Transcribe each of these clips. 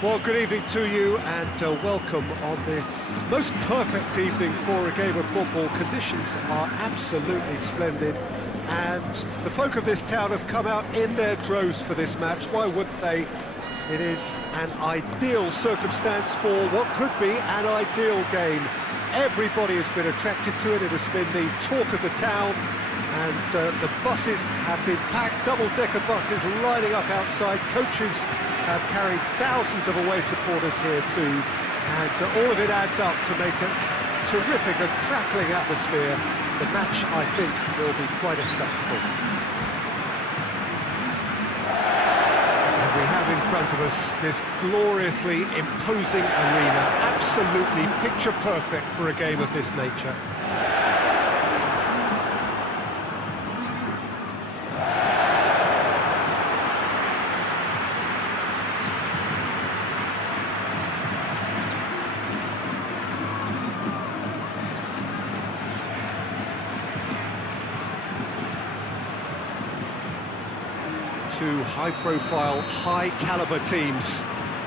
Well, good evening to you and welcome on this most perfect evening for a game of football. Conditions are absolutely splendid and the folk of this town have come out in their droves for this match. Why wouldn't they? It is an ideal circumstance for what could be an ideal game. Everybody has been attracted to it. It has been the talk of the town, and the buses have been packed, double-decker buses lining up outside. Coaches have carried thousands of away supporters here too, and all of it adds up to make a terrific and crackling atmosphere. The match, I think, will be quite a spectacle. And we have in front of us this gloriously imposing arena, absolutely picture perfect for a game of this nature. Two high-profile, high-caliber teams.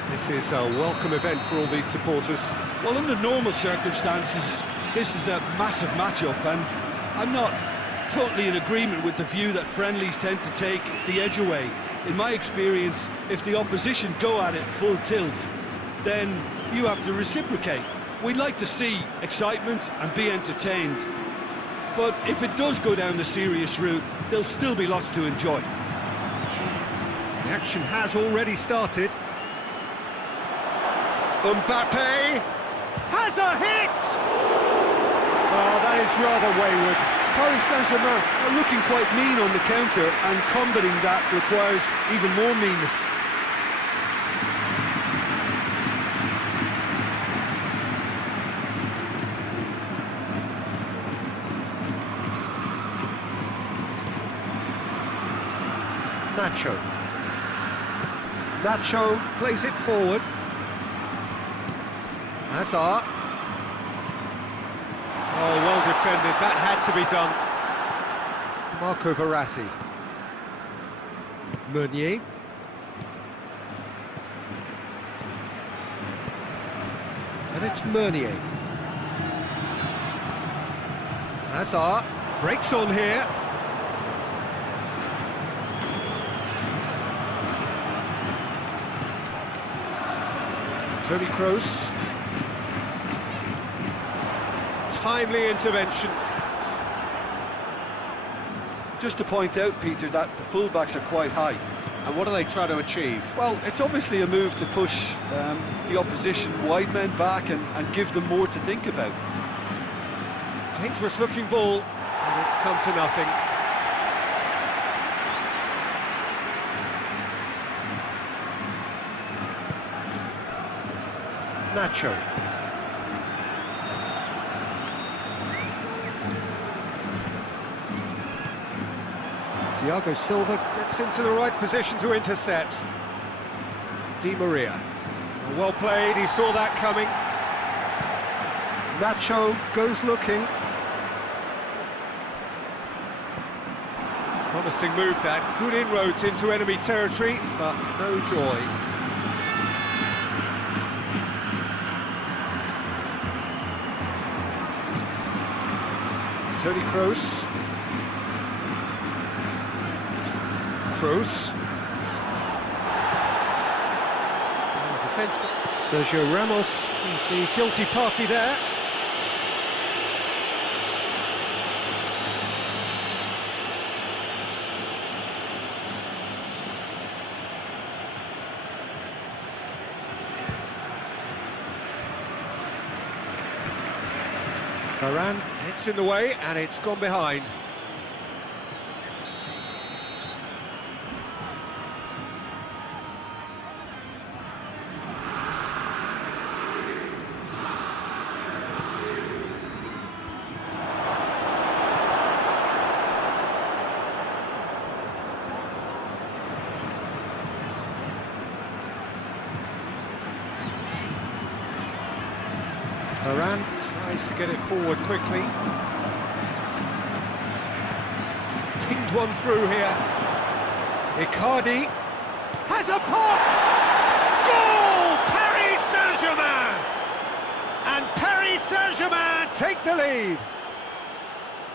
This is a welcome event for all these supporters. Well, under normal circumstances, this is a massive matchup, and I'm not totally in agreement with the view that friendlies tend to take the edge away. In my experience, if the opposition go at it full tilt, then you have to reciprocate. We'd like to see excitement and be entertained, but if it does go down the serious route, there'll still be lots to enjoy. The action has already started. Mbappe has a hit! Oh, that is rather wayward. Paris Saint-Germain are looking quite mean on the counter, and combating that requires even more meanness. Nacho plays it forward. Hazard. Oh, well defended. That had to be done. Marco Verratti. Meunier. And it's Meunier. Hazard breaks on here. Toni Kroos. Timely intervention. Just to point out, Peter, that the fullbacks are quite high. And what are they trying to achieve? Well, it's obviously a move to push the opposition wide men back and give them more to think about. Dangerous looking ball, and it's come to nothing. Nacho. Thiago Silva gets into the right position to intercept. Di Maria. Well played, he saw that coming. Nacho goes looking. Promising move that, good inroads into enemy territory, but no joy. Toni Kroos. Defence. Sergio Ramos is the guilty party there. Varane hits in the way and it's gone behind. Varane tries to get it forward quickly. He's pinged one through here. Icardi has a pop! Goal! the lead.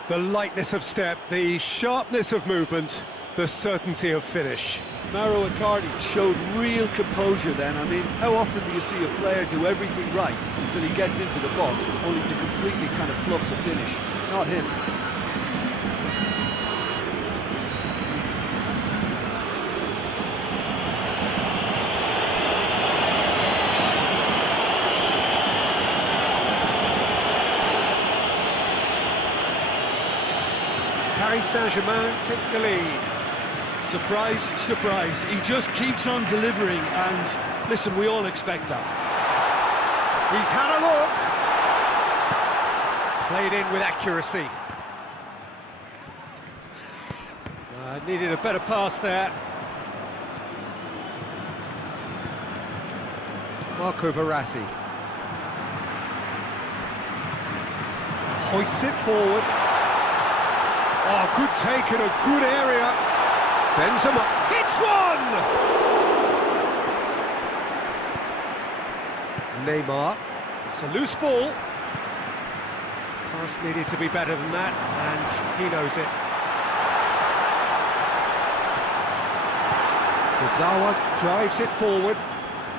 The lightness of step, the sharpness of movement, the certainty of finish. Mauro Icardi showed real composure then. I mean, how often do you see a player do everything right until he gets into the box, only to completely kind of fluff the finish? Not him. Paris Saint-Germain take the lead. Surprise, surprise. He just keeps on delivering, and listen, we all expect that. He's had a look. Played in with accuracy. Needed a better pass there. Marco Verratti. Hoists it forward. Oh, good take in a good area. Benzema hits one! Neymar, it's a loose ball. Pass needed to be better than that, and he knows it. Kurzawa drives it forward,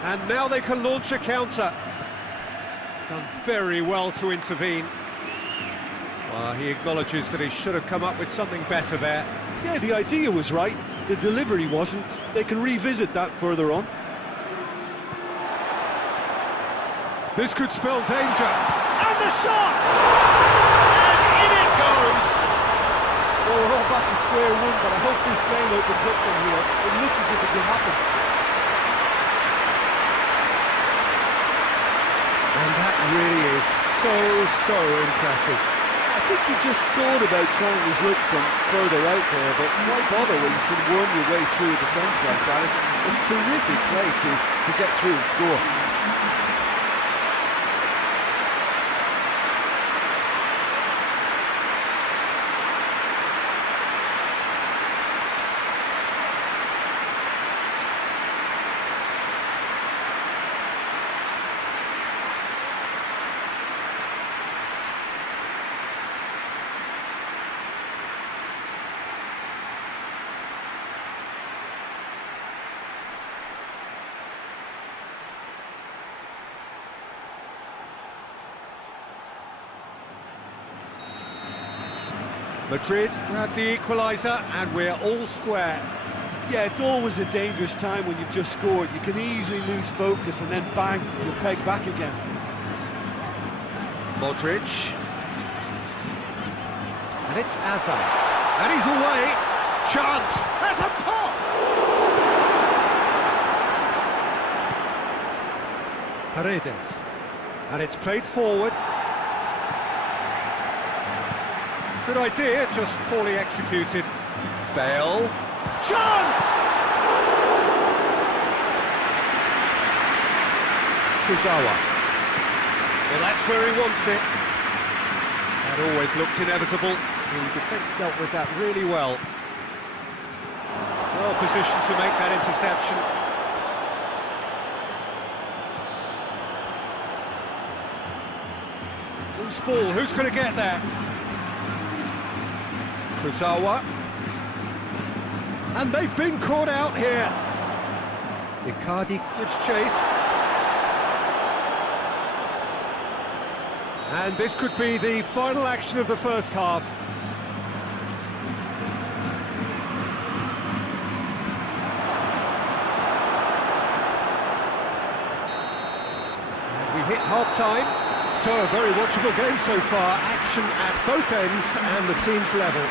and now they can launch a counter. Done very well to intervene. Well, he acknowledges that he should have come up with something better there. Yeah, the idea was right, the delivery wasn't. They can revisit that further on. This could spell danger. And the shot! And in it goes! Well, we're all back to square one, but I hope this game opens up from here. It looks as if it could happen. And that really is so impressive. I think he just thought about trying his luck from further out there, but why bother when you can worm your way through a defence like that? It's terrific play to get through and score. Madrid grab the equaliser, and we're all square. Yeah, it's always a dangerous time when you've just scored. You can easily lose focus and then bang, you're pegged back again. Modric. And it's Hazard. And he's away. Chance. There's a pop! Paredes. And it's played forward. Good idea, just poorly executed. Bale. Chance! Kurzawa. Well, that's where he wants it. That always looked inevitable. The defence dealt with that really well. Well positioned to make that interception. Loose ball, who's going to get there? Kurzawa. And they've been caught out here. Icardi gives chase. And this could be the final action of the first half. And we hit half-time. So, a very watchable game so far. Action at both ends and the team's level.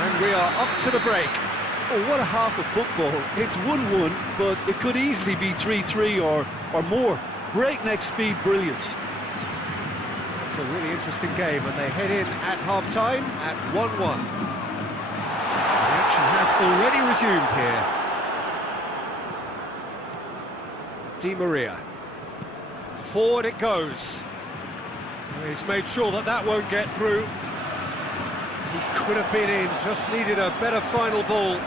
And we are up to the break. Oh, what a half of football. It's 1-1, but it could easily be 3-3 or more. Breakneck speed brilliance. It's a really interesting game, and they head in at half-time at 1-1. The action has already resumed here. Di Maria. Forward it goes. He's made sure that that won't get through. He could have been in, just needed a better final ball.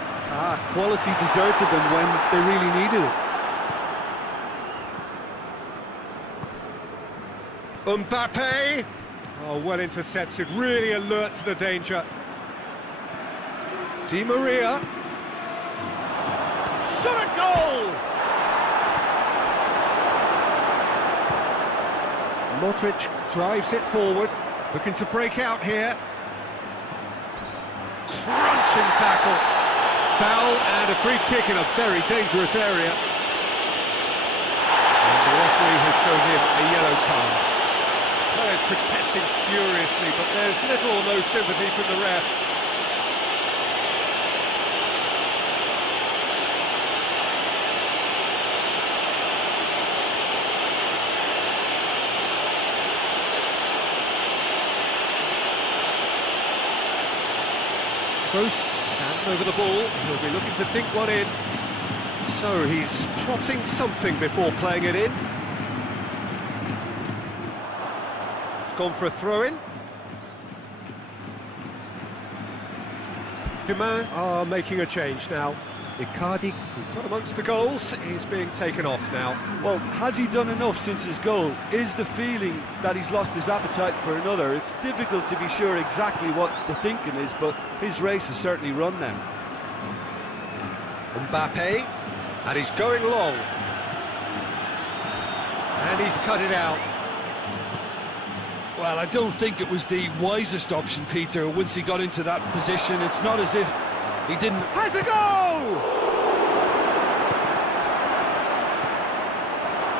Quality deserted them when they really needed it. Mbappe! Oh, well intercepted, really alert to the danger. Di Maria. Shot a goal! Modric drives it forward, looking to break out here. Crunching tackle. Foul and a free kick in a very dangerous area. And the referee has shown him a yellow card. Players protesting furiously, but there's little or no sympathy from the ref. Kroos stands over the ball, he'll be looking to dink one in. So he's plotting something before playing it in. It's gone for a throw-in. Duman are making a change now. Icardi, who got amongst the goals, is being taken off now. Well, has he done enough since his goal? Is the feeling that he's lost his appetite for another? It's difficult to be sure exactly what the thinking is, but his race is certainly run now. Mbappe, and he's going long. And he's cut it out. Well, I don't think it was the wisest option, Peter, once he got into that position. It's not as if he didn't... Has a go!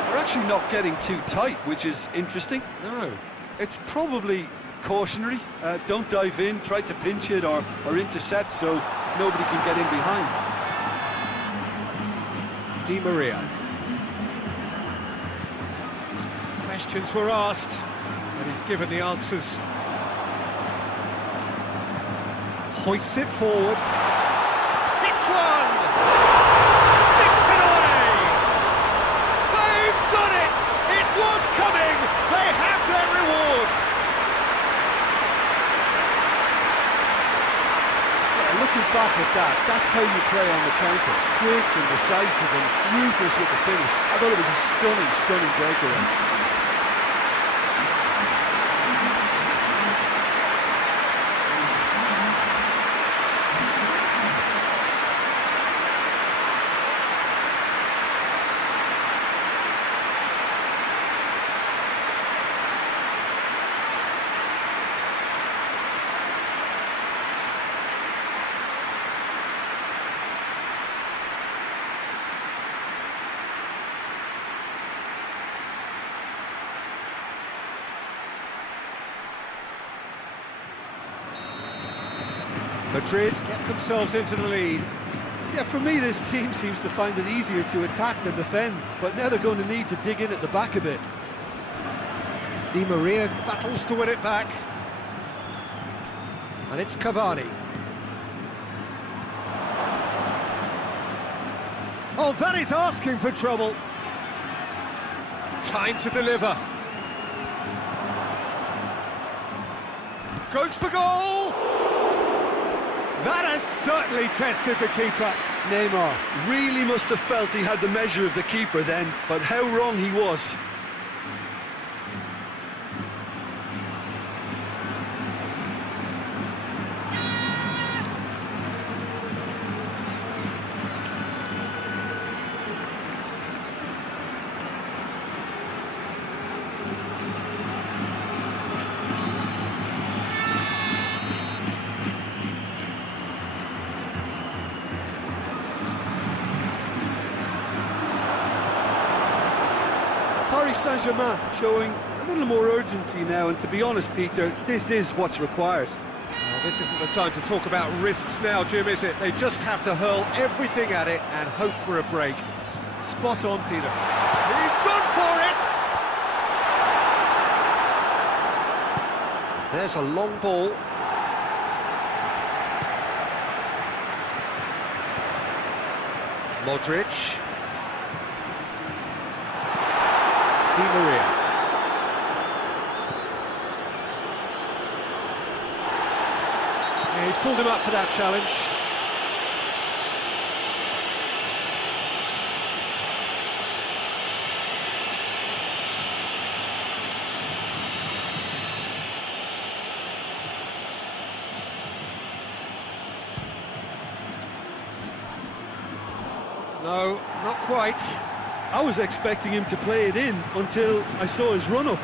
They're actually not getting too tight, which is interesting. No. It's probably cautionary. Don't dive in, try to pinch it or intercept so nobody can get in behind. Di Maria. Questions were asked, and he's given the answers. Hoists it forward. Hits one! Sticks it away! They've done it! It was coming! They have their reward! Yeah, looking back at that, that's how you play on the counter. Quick and decisive and ruthless with the finish. I thought it was a stunning, stunning breakaway. Madrid get themselves into the lead. Yeah, for me, this team seems to find it easier to attack than defend, but now they're going to need to dig in at the back a bit. Di Maria battles to win it back. And it's Cavani. Oh, that is asking for trouble. Time to deliver. Goes for goal! That has certainly tested the keeper. Neymar really must have felt he had the measure of the keeper then, but how wrong he was. Paris Saint-Germain showing a little more urgency now, and to be honest, Peter, this is what's required. Well, this isn't the time to talk about risks now, Jim, is it? They just have to hurl everything at it and hope for a break. Spot on, Peter. He's gone for it! There's a long ball. Modric. Di Maria. Yeah, he's pulled him up for that challenge. No, not quite. I was expecting him to play it in until I saw his run-up.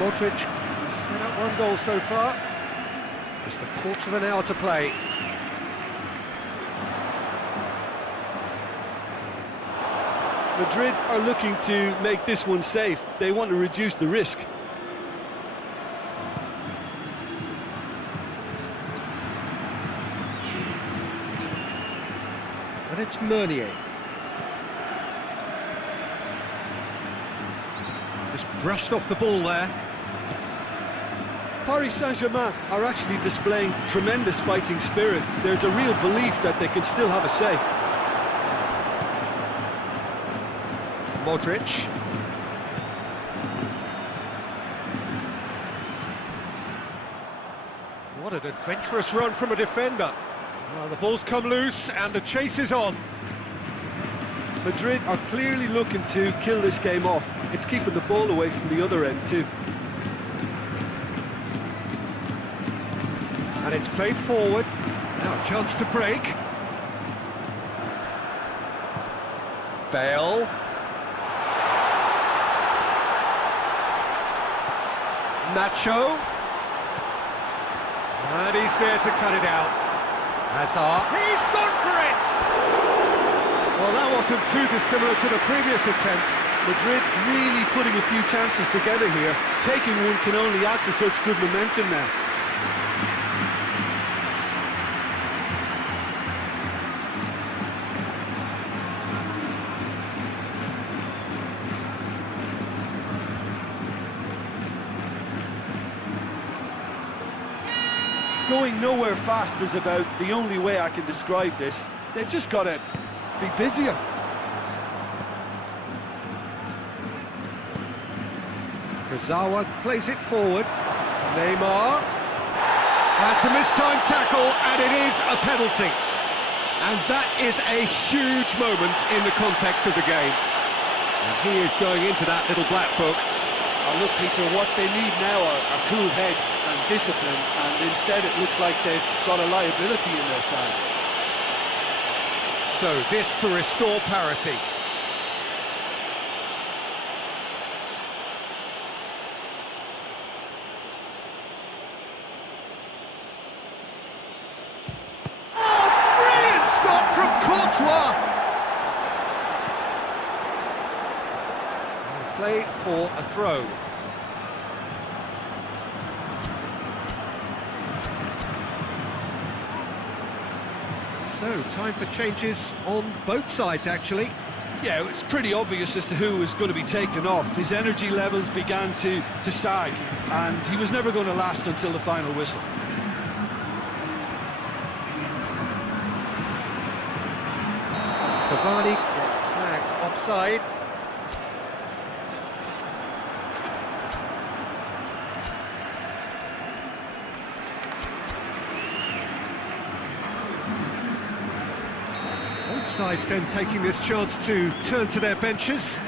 Madrid set up one goal so far. Just a quarter of an hour to play. Madrid are looking to make this one safe. They want to reduce the risk. And it's Meunier. Just brushed off the ball there. Paris Saint-Germain are actually displaying tremendous fighting spirit. There's a real belief that they can still have a say. Modric. What an adventurous run from a defender. Well, the ball's come loose and the chase is on. Madrid are clearly looking to kill this game off. It's keeping the ball away from the other end too. And it's played forward. Now a chance to break. Bale. Nacho. And he's there to cut it out. Hazard. He's gone for it! Well, that wasn't too dissimilar to the previous attempt. Madrid really putting a few chances together here. Taking one can only add to such good momentum now. Going nowhere fast is about the only way I can describe this. They've just got to be busier. Kurzawa plays it forward. Neymar. That's a mistimed tackle, and it is a penalty. And that is a huge moment in the context of the game. And he is going into that little black book. Oh, look, Peter, what they need now are cool heads and discipline, and instead it looks like they've got a liability in their side. So this to restore parity. Oh, brilliant stop from Courtois! Play for a throw. So, time for changes on both sides, actually. Yeah, it was pretty obvious as to who was going to be taken off. His energy levels began to sag, and he was never going to last until the final whistle. Cavani gets flagged offside. Sides then taking this chance to turn to their benches.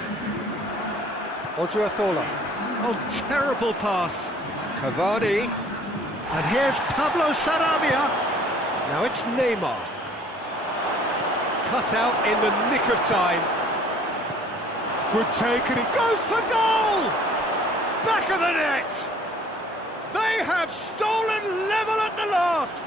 Odriozola. Oh, terrible pass. Cavani. And here's Pablo Sarabia. Now it's Neymar. Cut out in the nick of time. Good take, and it goes for goal! Back of the net! They have stolen level at the last!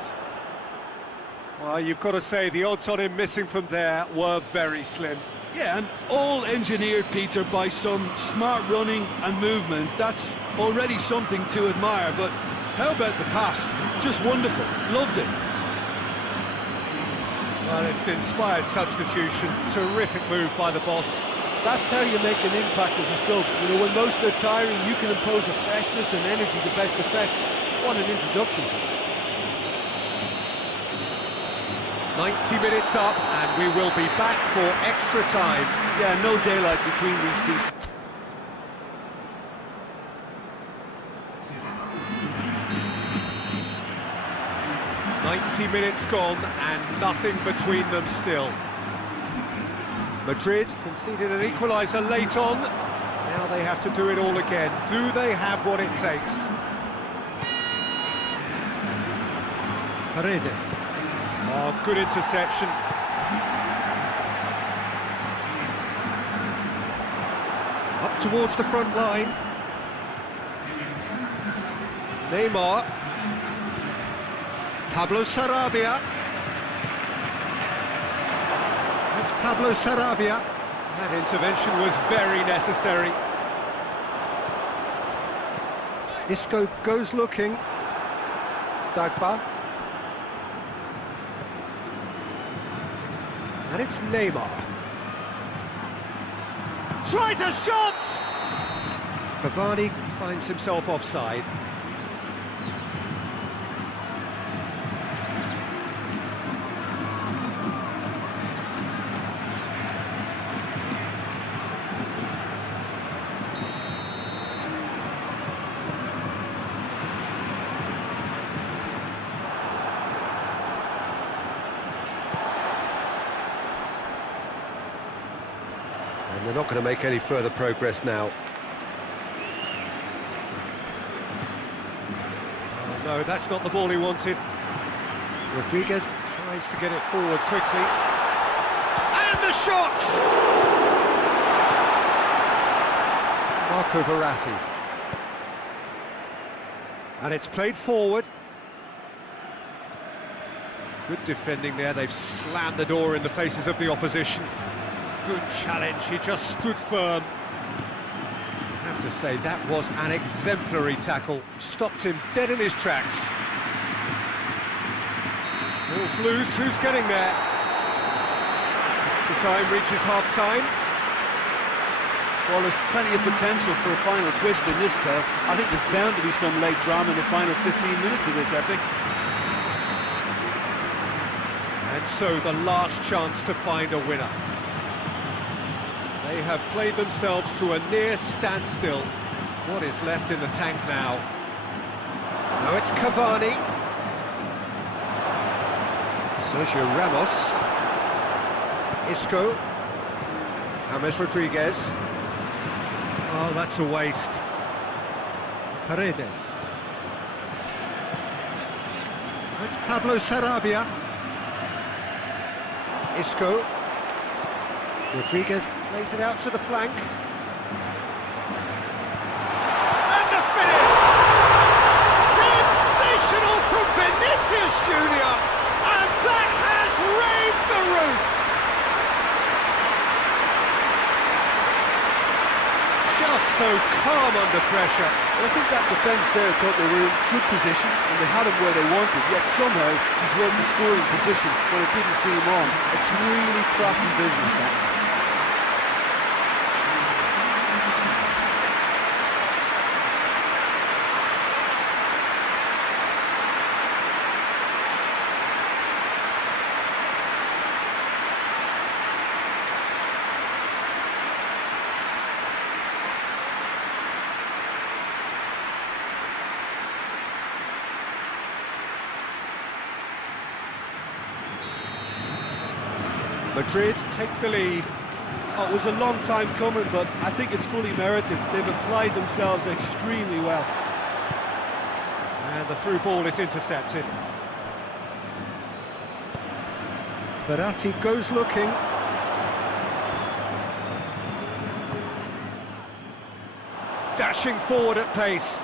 Well, you've got to say, the odds on him missing from there were very slim. Yeah, and all engineered, Peter, by some smart running and movement. That's already something to admire, but how about the pass? Just wonderful. Loved it. Well, it's an inspired substitution. Terrific move by the boss. That's how you make an impact as a sub. You know, when most are tiring, you can impose a freshness and energy to best effect. What an introduction. 90 minutes up, and we will be back for extra time. Yeah, no daylight between these two. Minutes gone, and nothing between them still. Madrid conceded an equaliser late on. Now they have to do it all again. Do they have what it takes? Paredes. Oh, good interception. Up towards the front line. Neymar. Pablo Sarabia. It's Pablo Sarabia. That intervention was very necessary. Isco goes looking. Dagba. And it's Neymar. Tries a shot! Cavani finds himself offside. And they're not going to make any further progress now. Oh, no, that's not the ball he wanted. Rodriguez tries to get it forward quickly. And the shot! Marco Verratti. And it's played forward. Good defending there. They've slammed the door in the faces of the opposition. Good challenge, he just stood firm. I have to say, that was an exemplary tackle. Stopped him dead in his tracks. Ball's loose, who's getting there? Extra time reaches half-time. Well, there's plenty of potential for a final twist in this tale. I think there's bound to be some late drama in the final 15 minutes of this epic. And so the last chance to find a winner. They have played themselves to a near standstill. What is left in the tank now? Now it's Cavani. Sergio Ramos. Isco. James Rodriguez. Oh, that's a waste. Paredes. It's Pablo Sarabia. Isco. Rodriguez plays it out to the flank. And the finish! Sensational from Vinicius Junior! And that has raised the roof! Just so calm under pressure. Well, I think that defence there thought they were in good position and they had him where they wanted, yet somehow he's worked the scoring position when it didn't see him on. It's really crafty business, that. Madrid take the lead. Oh, it was a long time coming, but I think it's fully merited. They've applied themselves extremely well. And the through ball is intercepted. Verratti goes looking. Dashing forward at pace.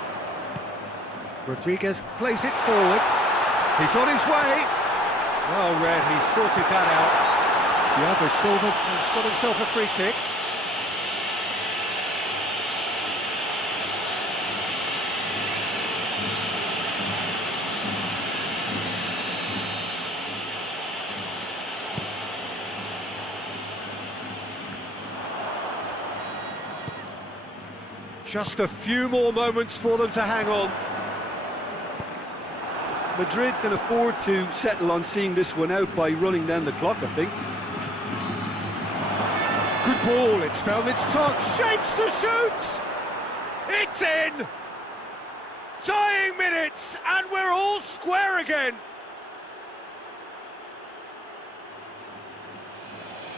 Rodriguez plays it forward. He's on his way. Well read, he sorted that out. Thiago Silva has got himself a free kick. Just a few more moments for them to hang on. Madrid can afford to settle on seeing this one out by running down the clock, I think. Good ball, it's found its touch, shapes to shoot! It's in! Dying minutes, and we're all square again!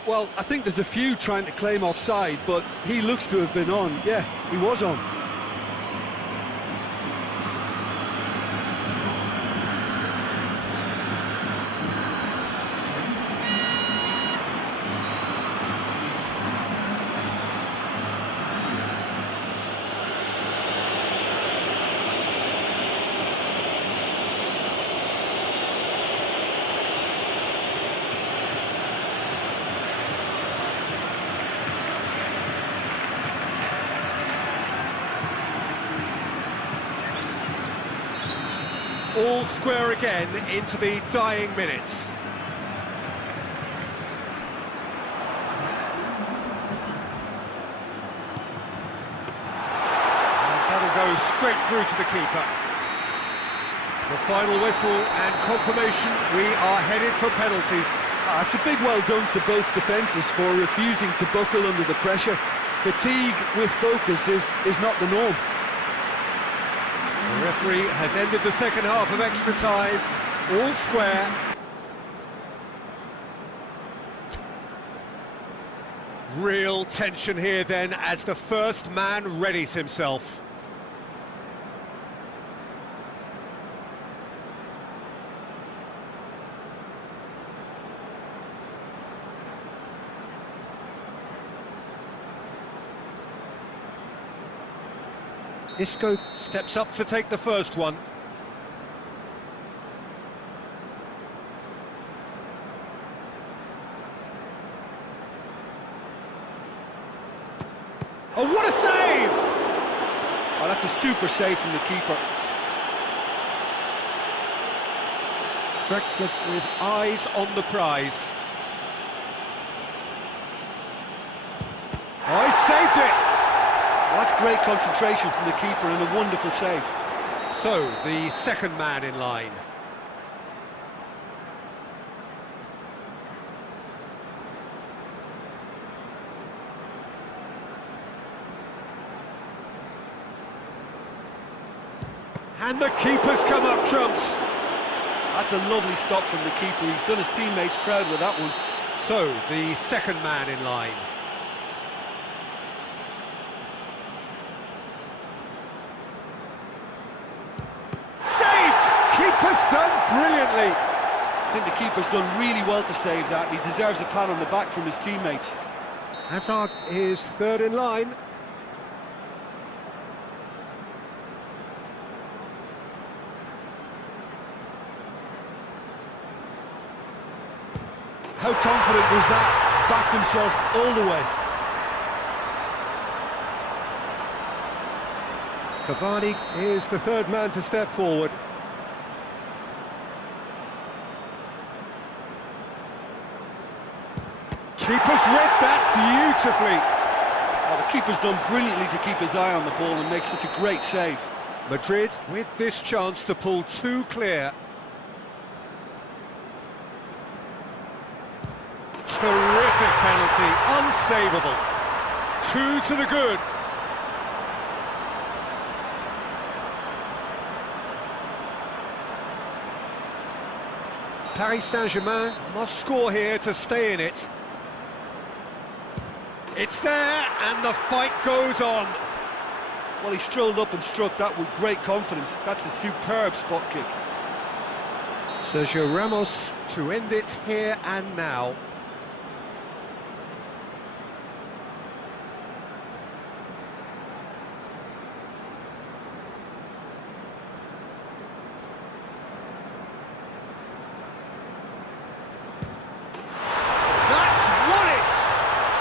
Well, I think there's a few trying to claim offside, but he looks to have been on. Yeah, he was on. All square again into the dying minutes. And that'll go straight through to the keeper. The final whistle and confirmation, we are headed for penalties. It's a big well done to both defences for refusing to buckle under the pressure. Fatigue with focus is not the norm. The referee has ended the second half of extra time, all square. Real tension here then as the first man readies himself. Isco steps up to take the first one. Oh, what a save! Oh, that's a super save from the keeper. Drexler with eyes on the prize. Oh, he saved it! Well, that's great concentration from the keeper and a wonderful save. So, the second man in line. And the keeper's come up trumps. That's a lovely stop from the keeper. He's done his teammates proud with that one. So, the second man in line. Keeper's done brilliantly. I think the keeper's done really well to save that. He deserves a pat on the back from his teammates. Hazard is third in line. How confident was that? Backed himself all the way. Cavani is the third man to step forward. Keeper's read that beautifully. Oh, the keeper's done brilliantly to keep his eye on the ball and make such a great save. Madrid with this chance to pull two clear. Terrific penalty, unsavable. Two to the good. Paris Saint-Germain must score here to stay in it. It's there, and the fight goes on. Well, he strolled up and struck that with great confidence. That's a superb spot kick. Sergio Ramos to end it here and now.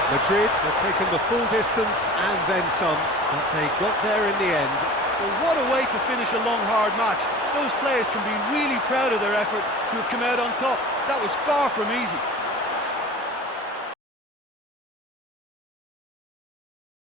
Madrid have taken the full distance and then some, but they got there in the end. Well, what a way to finish a long, hard match. Those players can be really proud of their effort to have come out on top. That was far from easy.